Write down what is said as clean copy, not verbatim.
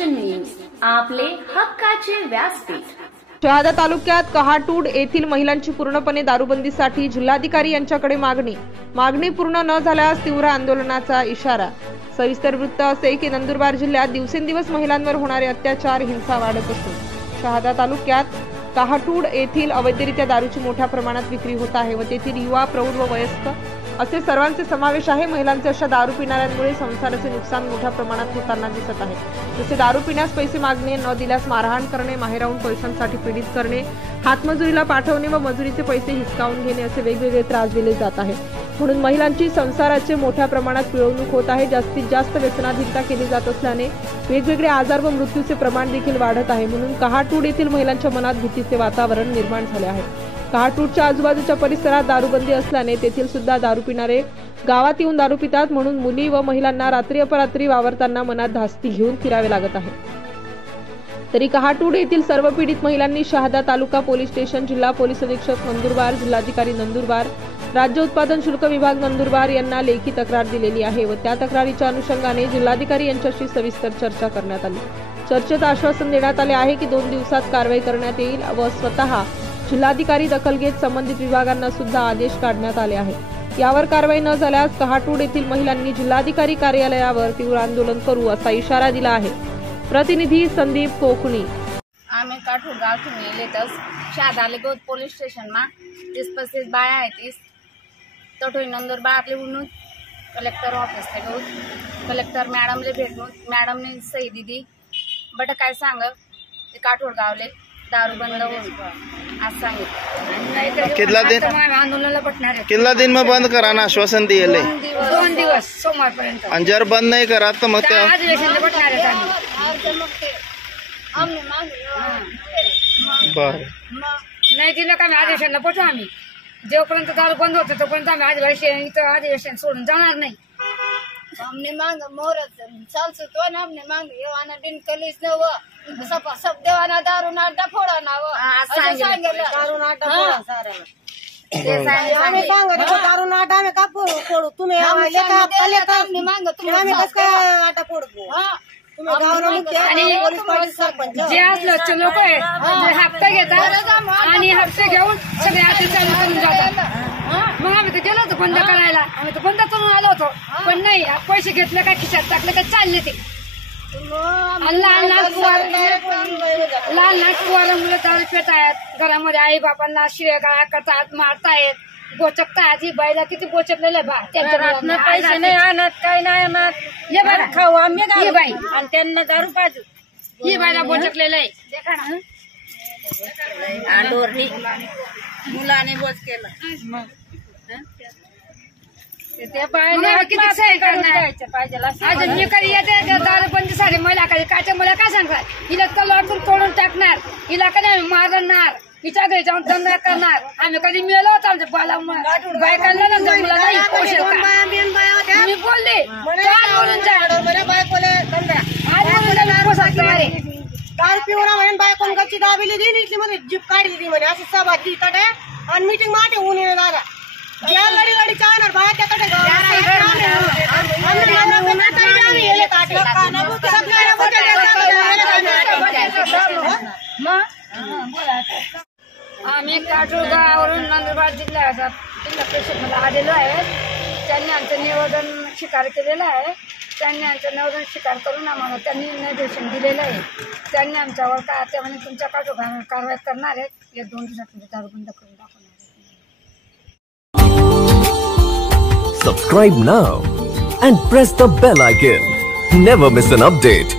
Nation news, आपले हक्काचे व्यासपीठ। शहादा तालुक्यात कहाटूड येथील महिलांची पूर्णपणे दारूबंदीसाठी जिल्हाधिकारी यांच्याकडे मागणी पूर्ण न झाल्यास तीव्र आंदोलनाचा इशारा। सविस्तर वृत्त असे की नंदुरबार जिल्ह्यात दिवसेंदिवस महिलांवर होणारे अत्याचार, हिंसा वाढत असून शहादा तालुक्यात कहाटूड येथील अवैधरित्या दारूची मोठ्या प्रमाणात विक्री होत आहे व तेथील युवा, प्रौढ व वयस्क असे सर्वांचे समावेश आहे। महिलांचे अशा दारू पिणाऱ्यांमुळे संसाराचे नुकसान मोठ्या प्रमाणात होताना दिसत आहे। जसे दारू पिण्यास पैसे मागणे, न दिल्यास मारहाण करणे, माहेराहून पैशांसाठी पीडित करणे, हातमजुरीला पाठवणे व मजुरीचे पैसे हिसकावून घेणे असे वेगवेगळे त्रास दिले जात आहे। म्हणून महिलांची संसाराचे मोठ्या प्रमाणात पिळवणूक होत आहे। जास्तीत जास्त व्यसनाधीनता केली जात असल्याने वेगवेगळे आजार व मृत्यूचे प्रमाण देखील वाढत आहे। म्हणून कहाटूड येथील महिलांच्या मनात भीतीचे वातावरण निर्माण झाले आहे। कहाटूडच्या आजूबाजूच्या परिसरात दारूबंदी असल्याने तेथील सुद्धा दारू पिणारे गावात येऊन दारू पितात। म्हणून मुली व महिलांना रात्री अपरात्री वावरताना मनात धास्ती घेऊन फिरावे लागत आहे। तरी कहाटूड येथील सर्व पीडित महिलांनी शहादा तालुका पोलीस स्टेशन, जिल्हा पोलीस अधीक्षक नंदुरबार, जिल्हाधिकारी नंदुरबार, राज्य उत्पादन शुल्क विभाग नंदुरबार यांना लेखी तक्रार दिलेली आहे व त्या तक्रारीच्या अनुषंगाने जिल्हाधिकारी यांच्याशी सविस्तर चर्चा करण्यात आली। चर्चेत आश्वासन देण्यात आले आहे की 2 दिवसात कारवाई करण्यात येईल व स्वतः जिल्हाधिकारी दखल घेत संबंधित विभागांना सुद्धा आदेश काढण्यात आले आहेत। यावर कारवाई न झाल्यास कहाटूड येथील महिलांनी जिल्हाधिकारी कार्यालयावर तीव्र आंदोलन करू असा इशारा दिला आहे। प्रतिनिधी संदीप कोकणी। आम्ही काठूड गावथून येले तर शहादा पोलीस स्टेशन में 30-35 बाया आहेत। तटोई नंदुरबार उन्नून कलेक्टर ऑफिस कलेक्टर मैडम ले भेटून मैडम ने सही दीदी बट काय सांग काठोड गावले दारू बंद कितना दिन में बंद कराना आश्वासन दिए 2 दिवस सोमवारपर्यंत। आणि जर बंद नहीं करा तो मग नाही दिलं का अधिवेशनला पोचू आम्ही। जेवपर्यंत दारू बंद होतं तोपर्यंत आम्ही अधिवेशन सोडून जाणार नाही। हमने मांग मोहरत साल से तो ना हमने मांग ये वाना दिन कलीस न वो सब देवाना दारू ना डफोड़ा ना वो असं सांगितलं दारू ना डफोड़ा सारा आम्ही सांगतो दारू ना आटा का फोडू तुम्ही लेका पले का हमने मांग तुम्ही कस काय आटा फोडू तुम्ही गावना मुख्य पोलीस पाटील सरपंच जे असलं लोक आहेत हप्ते घेतात आणि हप्ते घेऊन सगळे आधी चालू करून जातात। मग आम्ही तर गेलो होतो बंद करायला, आम्ही तर बंद करून आलो होतो पण नाही पैसे घेतले का खिशात टाकले का चालले ते। लहान लहान कुवारा मुलं दारू पित आहेत, घरामध्ये आई बापांना शिव्या करतात, मारतायत, बोचकतायत। ही बाईला किती बोचकलेले बा त्यांच्या पैसे नाही आणत काही नाही आणत। ये बाई खाऊ आम्ही ही बाई आणि त्यांना दारू पाजू ही बाईला बोचकलेलं आहे देखा ना। आंडोरनी मुलाने बोच केलं ते बाईला किती सही करणार पाहिजे। आज मी कधी येते दारूबंदी सारी महिला कधी काच्या मला काय सांगतात, हिला तलवार तोडून टाकणार, हिला कधी मारणार, हिच्या घरी जाऊन दंगा करणार। आम्ही कधी मिळलो होतो आमच्या बाला बायकांना ना जमला नाही पोषण मी बोलले बोलून दारू पिवणा म्हणून बायकोन गच्ची दाबीली दिली मध्ये जीप काढली ती म्हणे असं सभा ती तडे आणि मीटिंग माटे ऊन येणे दादा ज्या लढी लढी चाहणार बाहेरच्याकडे आम्ही काठोड गावावरून नंदुरबार जिल्हा परिषदमध्ये आलेलो आहे। त्यांनी आमचं निवेदन स्वीकार केलेलं आहे। त्यांनी आमचं निवेदन स्वीकार करून आम्हाला त्यांनी निर्देशन दिलेलं आहे। त्यांनी आमच्यावर काय ते म्हणजे तुमच्या काठोड गावावर कारवाई करणार आहेत, या 2 दिवसात दारू बंद करून दाखवणार आहेत। Subscribe now and press the bell icon. Never miss an update.